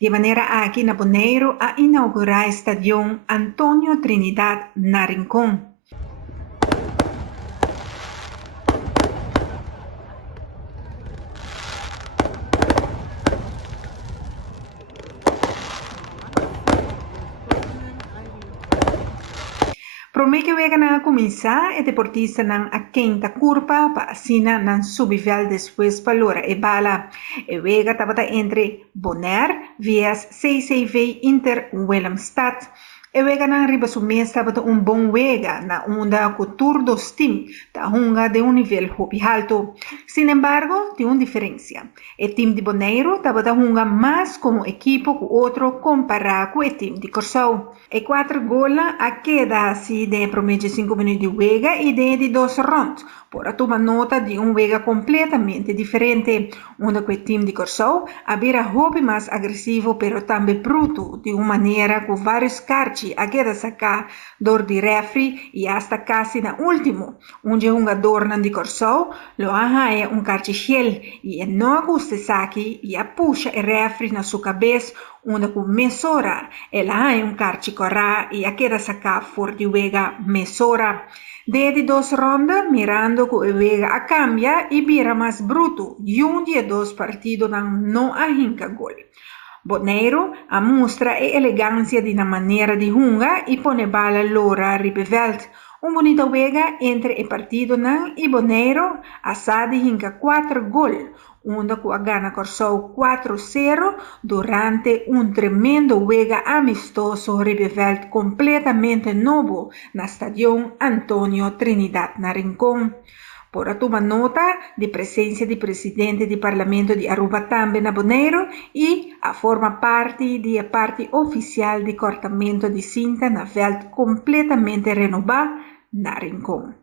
De maneira aqui na Bonaire a inaugurar o Estádio Antônio Trinidad na Rincón. Promete que vai começar a deportista nan a quinta curva para assina nan subivel depois valora e bala. E vega tabata entre Bonaire vias CCV Inter Willemstad. E vega nan riba sumês tabata bom vega na onda couture dos team da hunga de nível hobby alto. Sin embargo, tem uma diferença. O time de Bonaire tabata hunga mais como equipo que outro comparado com o time de Corsau. E 4 gola a queda-se de promedio 5 minutos de vega e de 2 rounds, por tomar nota de vega completamente diferente, onde o time de Corsau havia hobby mais agressivo, pero também bruto, de uma maneira com vários cartes a queda sacar dor de refri e hasta quase na último, onde um jogador de Corsau lo é carte gel e não custa saque e a puxa o refri na sua cabeça, onde com mesura ela é carte corra e a queda sacar for de vega mesura. Desde 2 rondas, mirando que o vega a cambia e vira mais bruto, e de 2 partidos não arranca gol. Bonaire a mostra a elegância de na maneira de hunga e pone bala lora ribevelt. Bonito vega entre o partido e Bonaire assade hinca 4 gol, onde a gana Corsau 4-0 durante tremendo vega amistoso ribevelt completamente novo na Estádio Antônio Trinidad na Rincón. Por tomar nota de presença do presidente do Parlamento de Aruba também na Bonaire e a forma parte da parte oficial de cortamento de cinta na veld completamente renovada na Rincón.